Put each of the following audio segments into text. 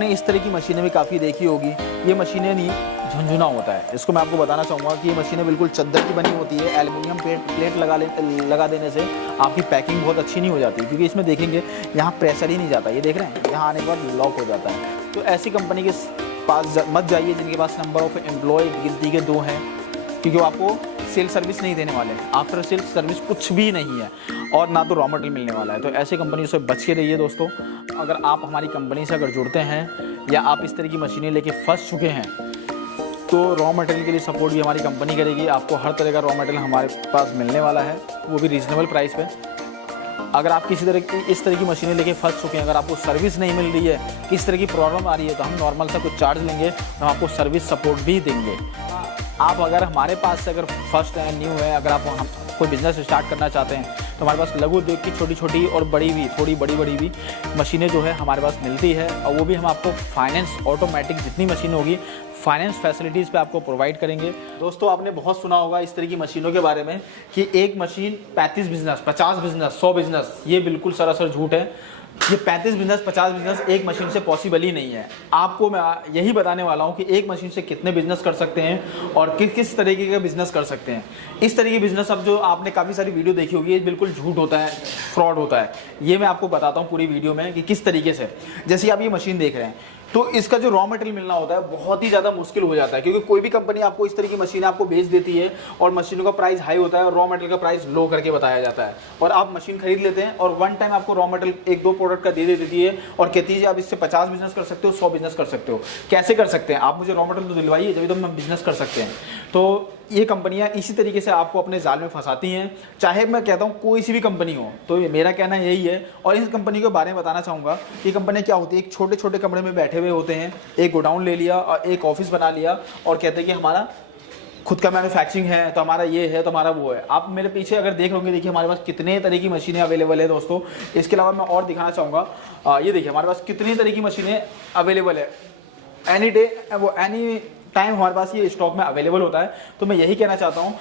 आपने इस तरह की मशीनें भी काफ़ी देखी होगी। ये मशीनें नहीं, झुंझुना होता है इसको। मैं आपको बताना चाहूँगा कि ये मशीनें बिल्कुल चद्दर की बनी होती है। एल्युमिनियम प्लेट लगा देने से आपकी पैकिंग बहुत अच्छी नहीं हो जाती, क्योंकि इसमें देखेंगे यहाँ प्रेशर ही नहीं जाता। ये देख रहे हैं, यहाँ आने के बाद लॉक हो जाता है। तो ऐसी कंपनी के पास मत जाइए जिनके पास नंबर ऑफ एम्प्लॉय गिनती के 2 हैं, क्योंकि वो आपको सेल सर्विस नहीं देने वाले। आफ्टर सेल सर्विस कुछ भी नहीं है और ना तो रॉ मटेरियल मिलने वाला है। तो ऐसी कंपनी से बच के रहिए दोस्तों। अगर आप हमारी कंपनी से अगर जुड़ते हैं या आप इस तरह की मशीनें लेके फंस चुके हैं, तो रॉ मटेरियल के लिए सपोर्ट भी हमारी कंपनी करेगी। आपको हर तरह का रॉ मटेरियल हमारे पास मिलने वाला है, वो भी रीज़नेबल प्राइस पे। अगर आप किसी तरह की इस तरह की मशीनें लेके फंस चुके हैं, अगर आपको सर्विस नहीं मिल रही है, किस तरह की प्रॉब्लम आ रही है, तो हम नॉर्मल सा कुछ चार्ज लेंगे, हम आपको सर्विस सपोर्ट भी देंगे। आप अगर हमारे पास से अगर फर्स्ट है, न्यू है, अगर आप हम कोई बिज़नेस स्टार्ट करना चाहते हैं, तो हमारे पास लघु उद्योग की छोटी छोटी और बड़ी भी, थोड़ी बड़ी भी मशीनें जो है हमारे पास मिलती है। और वो भी हम आपको फाइनेंस, ऑटोमेटिक जितनी मशीन होगी फाइनेंस फैसिलिटीज़ पे आपको प्रोवाइड करेंगे। दोस्तों, आपने बहुत सुना होगा इस तरह की मशीनों के बारे में कि एक मशीन 35 बिजनेस, 50 बिजनेस, 100 बिजनेस। ये बिल्कुल सरासर झूठ है। ये 35 बिजनेस, 50 बिजनेस एक मशीन से पॉसिबल ही नहीं है। आपको मैं यही बताने वाला हूँ कि एक मशीन से कितने बिजनेस कर सकते हैं और किस तरीके का बिजनेस कर सकते हैं। इस तरह की बिजनेस, अब जो आपने काफ़ी सारी वीडियो देखी होगी, ये बिल्कुल झूठ होता है, फ्रॉड होता है। ये मैं आपको बताता हूँ पूरी वीडियो में कि किस तरीके से। जैसे आप ये मशीन देख रहे हैं, तो इसका जो रॉ मटेरियल मिलना होता है बहुत ही ज़्यादा मुश्किल हो जाता है, क्योंकि कोई भी कंपनी आपको इस तरह की मशीन आपको बेच देती है और मशीनों का प्राइस हाई होता है और रॉ मटेरियल का प्राइस लो करके बताया जाता है। और आप मशीन खरीद लेते हैं और वन टाइम आपको रॉ मटेरियल 1-2 प्रोडक्ट का दे देती है और कहती है आप इससे 50 बिजनेस कर सकते हो, 100 बिजनेस कर सकते हो। कैसे कर सकते हैं? आप मुझे रॉ मटेरियल तो दिलवाइए, जब तो हम बिजनेस कर सकते हैं। तो ये कंपनियां इसी तरीके से आपको अपने जाल में फंसाती हैं। चाहे मैं कहता हूँ कोई सी भी कंपनी हो, तो मेरा कहना यही है। और इस कंपनी के बारे में बताना चाहूँगा कि कंपनी क्या होती है, एक छोटे छोटे कमरे में बैठे हुए होते हैं, एक गोडाउन ले लिया और एक ऑफिस बना लिया और कहते हैं कि हमारा खुद का मैन्युफैक्चरिंग है, तो हमारा ये है, तो हमारा वो है। आप मेरे पीछे अगर देख लोगे, देखिए हमारे पास कितने तरह की मशीनें अवेलेबल है दोस्तों। इसके अलावा मैं और दिखाना चाहूँगा, ये देखिए हमारे पास कितनी तरह की मशीनें अवेलेबल है। एनी डे, वो एनी टाइम हमारे पास ये स्टॉक में अवेलेबल होता है। तो मैं यही कहना चाहता हूँ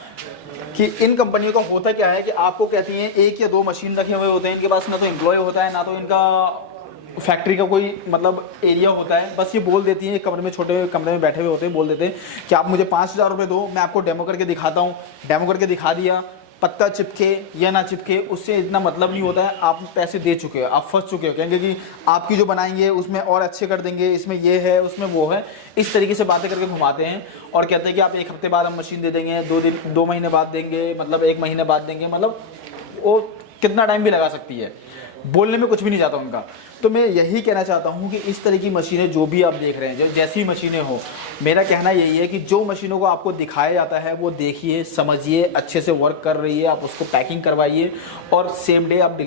कि इन कंपनियों का होता क्या है कि आपको कहती हैं 1 या 2 मशीन रखे हुए होते हैं, इनके पास ना तो एम्प्लॉय होता है, ना तो इनका फैक्ट्री का कोई मतलब एरिया होता है। बस ये बोल देती है, एक कमरे में, छोटे कमरे में बैठे हुए होते हैं, बोल देते हैं कि आप मुझे 5000 रुपये दो, मैं आपको डेमो करके दिखाता हूँ। डेमो करके दिखा दिया, पत्ता चिपके या ना चिपके उससे इतना मतलब नहीं होता है। आप पैसे दे चुके हो, आप फंस चुके हो। कहेंगे कि आपकी जो बनाएंगे उसमें और अच्छे कर देंगे, इसमें ये है, उसमें वो है। इस तरीके से बातें करके घुमाते हैं और कहते हैं कि आप 1 हफ्ते बाद हम मशीन दे देंगे, 2 महीने बाद देंगे, मतलब 1 महीने बाद देंगे। मतलब वो कितना टाइम भी लगा सकती है, बोलने में कुछ भी नहीं जाता उनका। तो मैं यही कहना चाहता हूं कि इस तरह की मशीनें जो भी आप देख रहे हैं, जो जैसी मशीनें हो, मेरा कहना यही है कि जो मशीनों को आपको दिखाया जाता है वो देखिए, समझिए, अच्छे से वर्क कर रही है, आप उसको पैकिंग करवाइए और सेम डे आप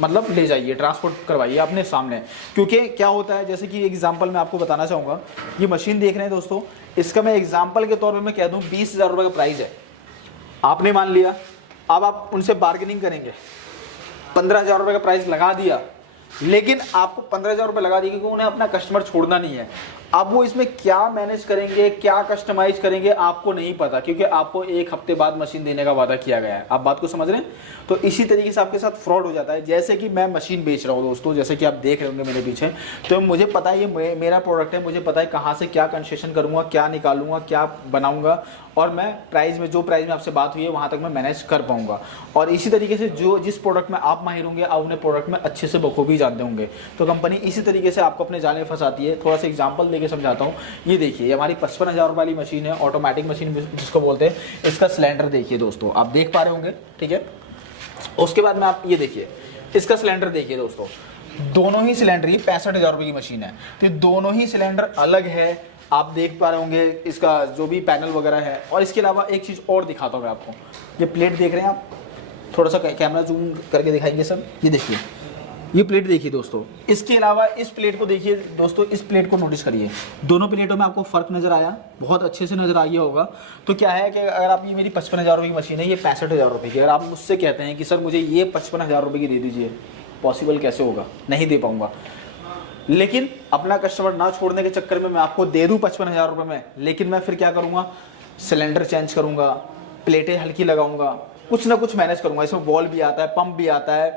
मतलब ले जाइए, ट्रांसपोर्ट करवाइए अपने सामने। क्योंकि क्या होता है, जैसे कि एग्जाम्पल मैं आपको बताना चाहूँगा, ये मशीन देख रहे हैं दोस्तों, इसका मैं एग्जाम्पल के तौर पर मैं कह दूँ 20,000 रुपये का प्राइस है। आपने मान लिया, अब आप उनसे बार्गेनिंग करेंगे, 15,000 रुपये का प्राइस लगा दिया, लेकिन आपको 15,000 रुपये लगा दिए, क्योंकि उन्हें अपना कस्टमर छोड़ना नहीं है। अब वो इसमें क्या मैनेज करेंगे, क्या कस्टमाइज करेंगे, आपको नहीं पता, क्योंकि आपको 1 हफ्ते बाद मशीन देने का वादा किया गया है। आप बात को समझ रहे हैं? तो इसी तरीके से आपके साथ फ्रॉड हो जाता है। जैसे कि मैं मशीन बेच रहा हूँ दोस्तों, जैसे कि आप देख रहे होंगे मेरे पीछे, तो मुझे पता है ये मेरा प्रोडक्ट है, मुझे पता है कहाँ से क्या कंसेशन करूँगा, क्या निकालूंगा, क्या बनाऊँगा, और मैं प्राइस में, जो प्राइस में आपसे बात हुई है वहाँ तक मैं मैनेज कर पाऊँगा। और इसी तरीके से जिस प्रोडक्ट में आप माहिर होंगे, आप उन्हें प्रोडक्ट में अच्छे से बखूबी जानते होंगे। तो कंपनी इसी तरीके से आपको अपने जाल में फंसाती है। थोड़ा सा एग्जांपल देके समझाता हूँ। ये देखिए, ये हमारी 55,000 रुपये वाली मशीन है, ऑटोमेटिक मशीन जिसको बोलते हैं। इसका सिलेंडर देखिए दोस्तों, आप देख पा रहे होंगे, ठीक है। उसके बाद में आप ये देखिए, इसका सिलेंडर देखिए दोस्तों, दोनों ही सिलेंडर, ये 65,000 रुपये की मशीन है, तो दोनों ही सिलेंडर अलग है। आप देख पा रहे होंगे इसका जो भी पैनल वगैरह है। और इसके अलावा एक चीज़ और दिखाता हूँ मैं आपको, ये प्लेट देख रहे हैं आप, थोड़ा सा कैमरा जूम करके दिखाएंगे सब। ये देखिए, ये प्लेट देखिए दोस्तों। इसके अलावा इस प्लेट को देखिए दोस्तों, इस प्लेट को नोटिस करिए, दोनों प्लेटों में आपको फ़र्क नज़र आया, बहुत अच्छे से नज़र आ गया होगा। तो क्या है कि अगर आप, ये मेरी 55,000 रुपये की मशीन है, ये 65,000 रुपये की, अगर आप मुझसे कहते हैं कि सर मुझे ये 55,000 रुपये की दे दीजिए, पॉसिबल कैसे होगा? नहीं दे पाऊँगा। लेकिन अपना कस्टमर ना छोड़ने के चक्कर में मैं आपको दे दूं 55,000 रुपये में, लेकिन मैं फिर क्या करूंगा, सिलेंडर चेंज करूंगा, प्लेटें हल्की लगाऊंगा, कुछ ना कुछ मैनेज करूंगा। इसमें वॉल भी आता है, पंप भी आता है,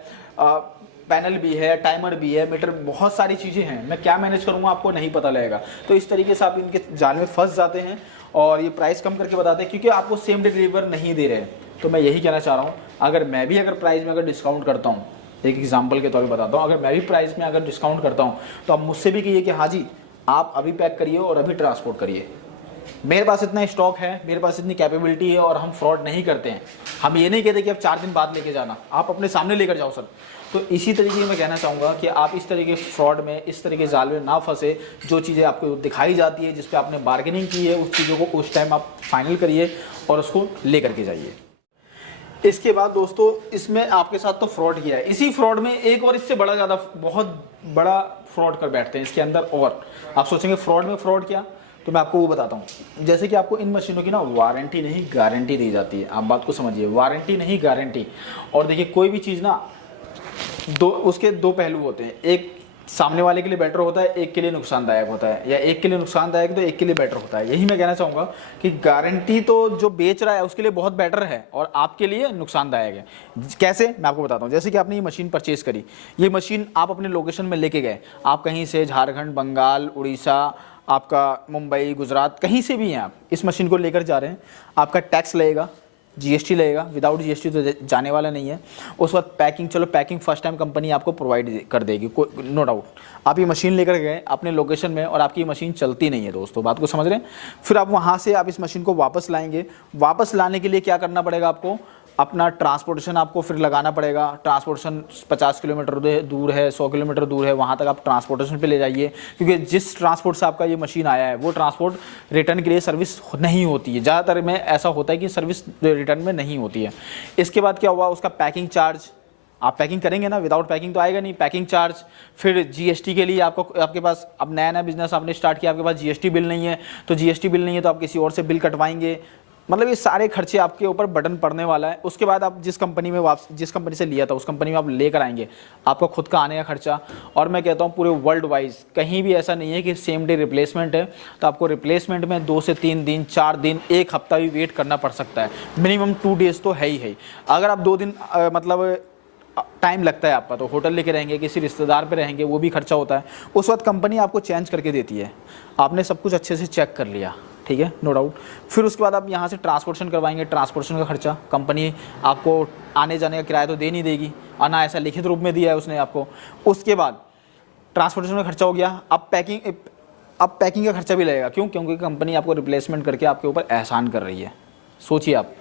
पैनल भी है, टाइमर भी है, मीटर, बहुत सारी चीज़ें हैं। मैं क्या मैनेज करूँगा आपको नहीं पता लगेगा। तो इस तरीके से आप इनके जाल में फंस जाते हैं और ये प्राइस कम करके बताते हैं क्योंकि आपको सेम डे डिलीवर नहीं दे रहे हैं। तो मैं यही कहना चाह रहा हूँ, अगर मैं भी अगर प्राइस में अगर डिस्काउंट करता हूँ, एक एग्जांपल के तौर पे बताता हूँ, अगर मैं भी प्राइस में अगर डिस्काउंट करता हूँ तो आप मुझसे भी कहिए कि हाँ जी आप अभी पैक करिए और अभी ट्रांसपोर्ट करिए। मेरे पास इतना स्टॉक है, मेरे पास इतनी कैपेबिलिटी है और हम फ्रॉड नहीं करते हैं। हम ये नहीं कहते कि आप 4 दिन बाद लेके जाना, आप अपने सामने लेकर जाओ सर। तो इसी तरीके मैं कहना चाहूँगा कि आप इस तरह के फ्रॉड में, इस तरह के जाल में ना फंसे। जो चीज़ें आपको दिखाई जाती है, जिस पे आपने बार्गेनिंग की है, उस चीज़ों को उस टाइम आप फाइनल करिए और उसको ले करके जाइए। इसके बाद दोस्तों इसमें आपके साथ तो फ्रॉड किया है, इसी फ्रॉड में एक और इससे बड़ा ज़्यादा बहुत बड़ा फ्रॉड कर बैठते हैं इसके अंदर। और आप सोचेंगे फ्रॉड में फ्रॉड क्या, तो मैं आपको वो बताता हूँ। जैसे कि आपको इन मशीनों की ना वारंटी नहीं गारंटी दी जाती है। आप बात को समझिए, वारंटी नहीं गारंटी। और देखिए कोई भी चीज़ ना उसके दो पहलू होते हैं, एक सामने वाले के लिए बेटर होता है, एक के लिए नुकसानदायक होता है, या एक के लिए नुकसानदायक तो एक के लिए बेटर होता है। यही मैं कहना चाहूँगा कि गारंटी तो जो बेच रहा है उसके लिए बहुत बेटर है और आपके लिए नुकसानदायक है। कैसे, मैं आपको बताता हूँ। जैसे कि आपने ये मशीन परचेज करी, ये मशीन आप अपने लोकेशन में लेके गए, आप कहीं से झारखंड, बंगाल, उड़ीसा, आपका मुंबई, गुजरात, कहीं से भी हैं, आप इस मशीन को लेकर जा रहे हैं, आपका टैक्स लगेगा, जीएसटी लगेगा। विदाउट जीएसटी तो जाने वाला नहीं है। उस वक्त पैकिंग, चलो पैकिंग फर्स्ट टाइम कंपनी आपको प्रोवाइड कर देगी, कोई नो डाउट। आप ये मशीन लेकर गए अपने लोकेशन में और आपकी मशीन चलती नहीं है दोस्तों, बात को समझ रहे हैं। फिर आप वहाँ से आप इस मशीन को वापस लाएंगे। वापस लाने के लिए क्या करना पड़ेगा आपको, अपना ट्रांसपोर्टेशन आपको फिर लगाना पड़ेगा। ट्रांसपोर्टेशन 50 किलोमीटर दूर है, 100 किलोमीटर दूर है, वहाँ तक आप ट्रांसपोर्टेशन पे ले जाइए, क्योंकि जिस ट्रांसपोर्ट से आपका ये मशीन आया है वो ट्रांसपोर्ट रिटर्न के लिए सर्विस नहीं होती है। ज़्यादातर में ऐसा होता है कि सर्विस रिटर्न में नहीं होती है। इसके बाद क्या हुआ, उसका पैकिंग चार्ज, आप पैकिंग करेंगे ना, विदाउट पैकिंग तो आएगा नहीं, पैकिंग चार्ज। फिर जीएसटी के लिए आपके पास, अब नया बिजनेस आपने स्टार्ट किया, आपके पास जीएसटी बिल नहीं है, तो जीएसटी बिल नहीं है तो आप किसी और से बिल कटवाएंगे। मतलब ये सारे खर्चे आपके ऊपर बटन पड़ने वाला है। उसके बाद आप जिस कंपनी से लिया था उस कंपनी में आप लेकर आएंगे, आपका खुद का आने का खर्चा। और मैं कहता हूँ पूरे वर्ल्ड वाइज कहीं भी ऐसा नहीं है कि सेम डे रिप्लेसमेंट है, तो आपको रिप्लेसमेंट में 2 से 3 दिन, 4 दिन, 1 हफ्ता भी वेट करना पड़ सकता है। मिनिमम 2 डेज तो है ही। अगर आप 2 दिन मतलब टाइम लगता है आपका, तो होटल लेके रहेंगे, किसी रिश्तेदार पे रहेंगे, वो भी खर्चा होता है। उस वक्त कंपनी आपको चेंज करके देती है, आपने सब कुछ अच्छे से चेक कर लिया, ठीक है, नो डाउट। फिर उसके बाद आप यहाँ से ट्रांसपोर्टेशन करवाएंगे, ट्रांसपोर्टेशन का खर्चा, कंपनी आपको आने जाने का किराया तो दे नहीं देगी, आना ऐसा लिखित रूप में दिया है उसने आपको। उसके बाद ट्रांसपोर्टेशन का खर्चा हो गया। अब पैकिंग का खर्चा भी लगेगा। क्यों? क्योंकि कंपनी आपको रिप्लेसमेंट करके आपके ऊपर एहसान कर रही है, सोचिए आप।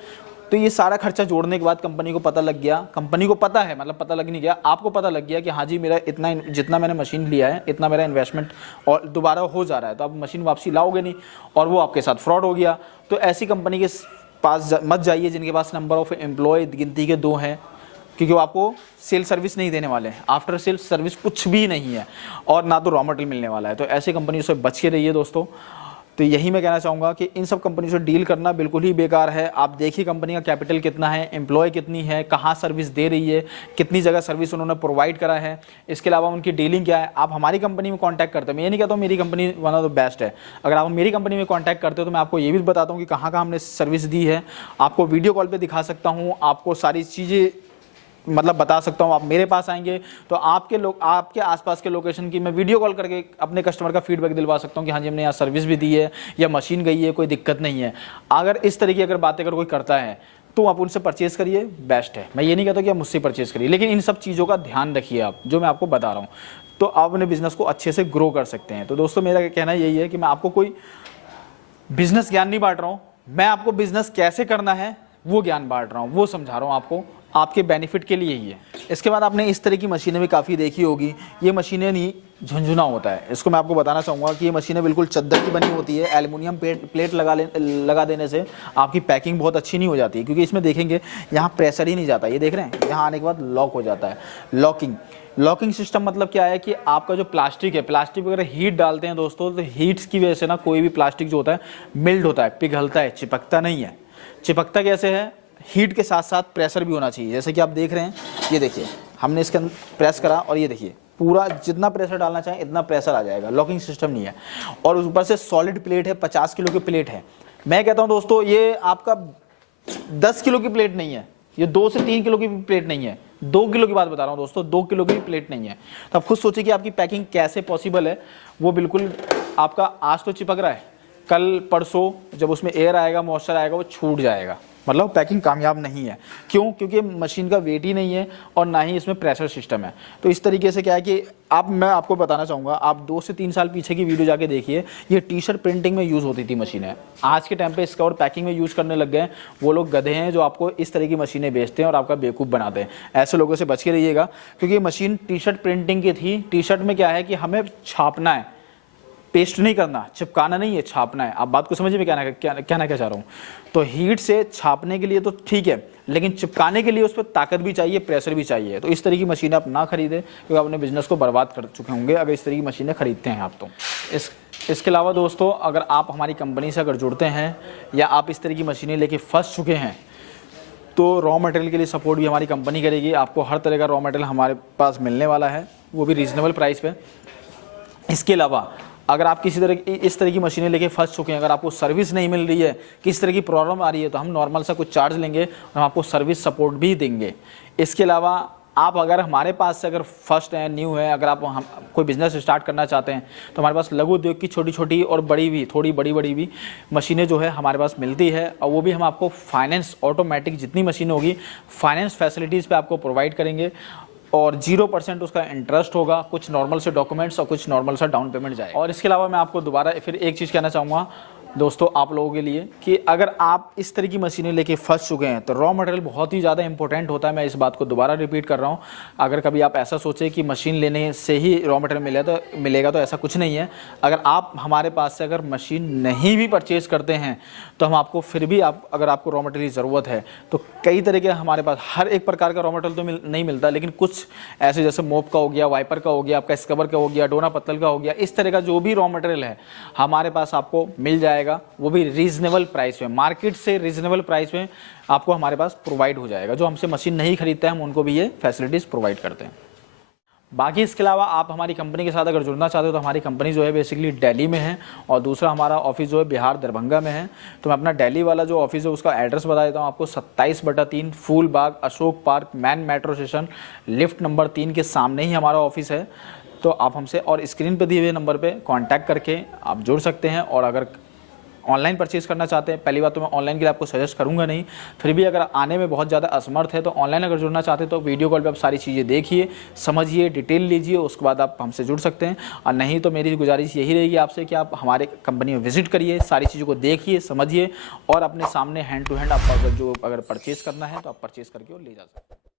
तो ये सारा खर्चा जोड़ने के बाद कंपनी को पता लग गया, कंपनी को पता है, मतलब पता लग नहीं गया, आपको पता लग गया कि हाँ जी मेरा इतना, जितना मैंने मशीन लिया है इतना मेरा इन्वेस्टमेंट और दोबारा हो जा रहा है, तो आप मशीन वापसी लाओगे नहीं, और वो आपके साथ फ्रॉड हो गया। तो ऐसी कंपनी के पास मत जाइए जिनके पास नंबर ऑफ एम्प्लॉय गिनती के 2 हैं, क्योंकि वो आपको सेल सर्विस नहीं देने वाले हैं, आफ्टर सेल सर्विस कुछ भी नहीं है, और ना तो रॉ मटेरियल मिलने वाला है। तो ऐसी कंपनी से बच के रहिए दोस्तों। तो यही मैं कहना चाहूँगा कि इन सब कंपनी से डील करना बिल्कुल ही बेकार है। आप देखिए कंपनी का कैपिटल कितना है, एम्प्लॉय कितनी है, कहाँ सर्विस दे रही है, कितनी जगह सर्विस उन्होंने प्रोवाइड करा है, इसके अलावा उनकी डीलिंग क्या है। आप हमारी कंपनी में कॉन्टैक्ट करते हो, मैं ये नहीं कहता हूँ मेरी company one of the best है, अगर आप मेरी कंपनी में कॉन्टैक्ट करते हो तो मैं आपको ये भी बताता हूँ कि कहाँ हमने सर्विस दी है, आपको वीडियो कॉल पर दिखा सकता हूँ, आपको सारी चीज़ें मतलब बता सकता हूँ। आप मेरे पास आएंगे तो आपके आसपास के लोकेशन की मैं वीडियो कॉल करके अपने कस्टमर का फीडबैक दिलवा सकता हूँ कि हाँ जी हमने यहाँ सर्विस भी दी है या मशीन गई है, कोई दिक्कत नहीं है। अगर इस तरीके अगर बातें अगर कोई करता है तो आप उनसे परचेज़ करिए, बेस्ट है। मैं ये नहीं कहता कि आप मुझसे परचेज़ करिए, लेकिन इन सब चीज़ों का ध्यान रखिए आप, जो मैं आपको बता रहा हूँ, तो आप अपने बिज़नेस को अच्छे से ग्रो कर सकते हैं। तो दोस्तों मेरा कहना यही है कि मैं आपको कोई बिज़नेस ज्ञान नहीं बांट रहा हूँ, मैं आपको बिज़नेस कैसे करना है वो ज्ञान बांट रहा हूँ, वो समझा रहा हूँ आपको, आपके बेनिफिट के लिए ही है। इसके बाद आपने इस तरह की मशीनें भी काफ़ी देखी होगी। ये मशीनें नहीं, झुंझुना होता है, इसको मैं आपको बताना चाहूँगा कि ये मशीनें बिल्कुल चद्दर की बनी होती है। एल्युमिनियम प्लेट लगा देने से आपकी पैकिंग बहुत अच्छी नहीं हो जाती है, क्योंकि इसमें देखेंगे यहाँ प्रेशर ही नहीं जाता, ये देख रहे हैं, यहाँ आने के बाद लॉक हो जाता है। लॉकिंग सिस्टम मतलब क्या है कि आपका जो प्लास्टिक है, प्लास्टिक वगैरह हीट डालते हैं दोस्तों, तो हीट्स की वजह से ना कोई भी प्लास्टिक जो होता है मिल्ड होता है, पिघलता है, चिपकता नहीं है। चिपकता कैसे है? हीट के साथ साथ प्रेशर भी होना चाहिए। जैसे कि आप देख रहे हैं, ये देखिए हमने इसके अंदर प्रेस करा और ये देखिए पूरा जितना प्रेशर डालना चाहें इतना प्रेशर आ जाएगा। लॉकिंग सिस्टम नहीं है, और ऊपर से सॉलिड प्लेट है, 50 किलो की प्लेट है। मैं कहता हूं दोस्तों ये आपका 10 किलो की प्लेट नहीं है, ये 2 से 3 किलो की प्लेट नहीं है, 2 किलो की बात बता रहा हूँ दोस्तों, 2 किलो की भी प्लेट नहीं है। तो आप खुद सोचिए कि आपकी पैकिंग कैसे पॉसिबल है। वो बिल्कुल आपका आज तो चिपक रहा है, कल परसों जब उसमें एयर आएगा, मॉइस्चर आएगा, वो छूट जाएगा, मतलब पैकिंग कामयाब नहीं है। क्यों? क्योंकि मशीन का वेट ही नहीं है और ना ही इसमें प्रेशर सिस्टम है। तो इस तरीके से क्या है कि मैं आपको बताना चाहूँगा, आप 2 से 3 साल पीछे की वीडियो जाके देखिए, ये टी शर्ट प्रिंटिंग में यूज़ होती थी मशीनें। आज के टाइम पे इसका और पैकिंग में यूज़ करने लग गए हैं। वो लोग गधे हैं जो आपको इस तरह की मशीनें बेचते हैं और आपका बेवकूफ़ बनाते हैं। ऐसे लोगों से बच के रहिएगा, क्योंकि ये मशीन टी शर्ट प्रिंटिंग की थी। टी शर्ट में क्या है कि हमें छापना है, पेस्ट नहीं करना, चिपकाना नहीं है, छापना है। आप बात को समझिए मैं कहना क्या चाह रहा हूँ। तो हीट से छापने के लिए तो ठीक है, लेकिन चिपकाने के लिए उस पर ताकत भी चाहिए, प्रेशर भी चाहिए। तो इस तरह की मशीनें आप ना खरीदें, क्योंकि आप अपने बिजनेस को बर्बाद कर चुके होंगे अगर इस तरह की मशीनें खरीदते हैं आप। तो इसके अलावा दोस्तों, अगर आप हमारी कंपनी से अगर जुड़ते हैं या आप इस तरह की मशीनें लेके फंस चुके हैं, तो रॉ मटेरियल के लिए सपोर्ट भी हमारी कंपनी करेगी। आपको हर तरह का रॉ मटेरियल हमारे पास मिलने वाला है, वो भी रीज़नेबल प्राइस पे। इसके अलावा अगर आप किसी तरह इस तरह की मशीनें लेके फंस चुके हैं, अगर आपको सर्विस नहीं मिल रही है, किस तरह की प्रॉब्लम आ रही है, तो हम नॉर्मल सा कुछ चार्ज लेंगे और हम आपको सर्विस सपोर्ट भी देंगे। इसके अलावा आप अगर हमारे पास से अगर फर्स्ट है, न्यू है, अगर आप हम कोई बिज़नेस स्टार्ट करना चाहते हैं, तो हमारे पास लघु उद्योग की छोटी छोटी और बड़ी भी, थोड़ी बड़ी भी मशीनें जो है हमारे पास मिलती है। और वो भी हम आपको फाइनेंस, ऑटोमेटिक जितनी मशीनें होगी फाइनेंस फैसिलिटीज़ पे आपको प्रोवाइड करेंगे और 0% उसका इंटरेस्ट होगा। कुछ नॉर्मल से डॉक्यूमेंट्स और कुछ नॉर्मल सा डाउन पेमेंट जाएगा। और इसके अलावा मैं आपको दोबारा फिर एक चीज़ कहना चाहूँगा दोस्तों आप लोगों के लिए, कि अगर आप इस तरह की मशीनें लेके फंस चुके हैं, तो रॉ मटेरियल बहुत ही ज़्यादा इंपॉर्टेंट होता है। मैं इस बात को दोबारा रिपीट कर रहा हूँ। अगर कभी आप ऐसा सोचें कि मशीन लेने से ही रॉ मटेरियल मिलेगा, तो ऐसा कुछ नहीं है। अगर आप हमारे पास से अगर मशीन नहीं भी परचेज़ करते हैं, तो हम आपको फिर भी अगर आपको रॉ मटेरियल की ज़रूरत है, तो कई तरह के हमारे पास हर एक प्रकार का रॉ मटेरियल तो नहीं मिलता, लेकिन कुछ ऐसे जैसे मोप का हो गया, वाइपर का हो गया, आपका स्क्रबर का हो गया, डोना पत्तल का हो गया, इस तरह का जो भी रॉ मटेरियल है हमारे पास आपको मिल जाएगा। वो भी रीजनेबल प्राइस में, मार्केट से रीजनेबल प्राइस में आपको हमारे पास प्रोवाइड हो जाएगा। जो हमसे मशीन नहीं खरीदते हैं, हम उनको भी ये फैसिलिटीज़ प्रोवाइड करते हैं। बाकी इसके अलावा आप हमारी कंपनी के साथ अगर जुड़ना चाहते हो, तो हमारी कंपनी जो है बेसिकली दिल्ली में है और दूसरा हमारा ऑफिस जो है बिहार दरभंगा में है। तो मैं अपना दिल्ली वाला जो ऑफिस है उसका एड्रेस बता देता हूँ आपको। 27/3 Phool Bagh, Ashok park, main metro station, lift number 3 के सामने ही हमारा ऑफिस है। तो आप हमसे और स्क्रीन पर दिए हुए नंबर पर कॉन्टैक्ट करके आप जुड़ सकते हैं। और अगर ऑनलाइन परचेज़ करना चाहते हैं, पहली बात तो मैं ऑनलाइन के लिए आपको सजेस्ट करूंगा नहीं, फिर भी अगर आने में बहुत ज़्यादा असमर्थ है, तो ऑनलाइन अगर जुड़ना चाहते हैं तो वीडियो कॉल पे आप सारी चीज़ें देखिए, समझिए, डिटेल लीजिए, उसके बाद आप हमसे जुड़ सकते हैं। और नहीं तो मेरी गुजारिश यही रहेगी आपसे कि आप हमारे कंपनी में विजिट करिए, सारी चीज़ों को देखिए, समझिए और अपने सामने हैंड टू हैंड आप अगर परचेज़ करना है तो आप परचेज़ करके और ले जा सकते हैं।